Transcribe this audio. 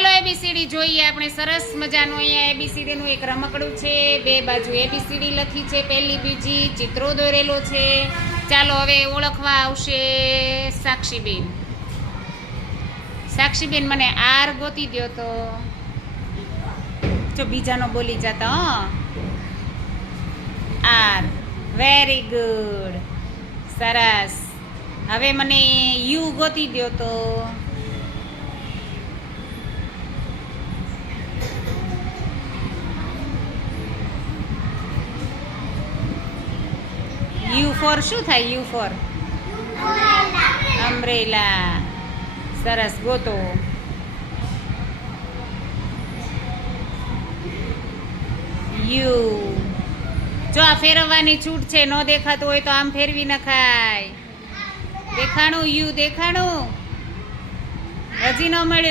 ચાલો એબીસીડી જોઈએ આપણે. સરસ મજાનું અહીંયા એબીસીડી નું એક રમકડું છે. બે બાજુ એબીસીડી લખી છે, પહેલી બીજી, ચિત્રો દોરેલો છે. ચાલો હવે ઓળખવા આવશે સાક્ષીબેન. સાક્ષીબેન મને આર ગોતી દો તો. જો બીજાનો બોલી જતા. આર. વેરી ગુડ, સરસ. હવે મને યુ ગોતી દો તો. યુ ફોર શું થાય? You for umbrella. સરસ, ગોતો. યુ. જો આ ફેરવવાની છૂટ છે. ન દેખાતું હોય તો આમ ફેરવી નખાય. દેખાણું? યુ દેખાણું? હજી ન મળ્યું?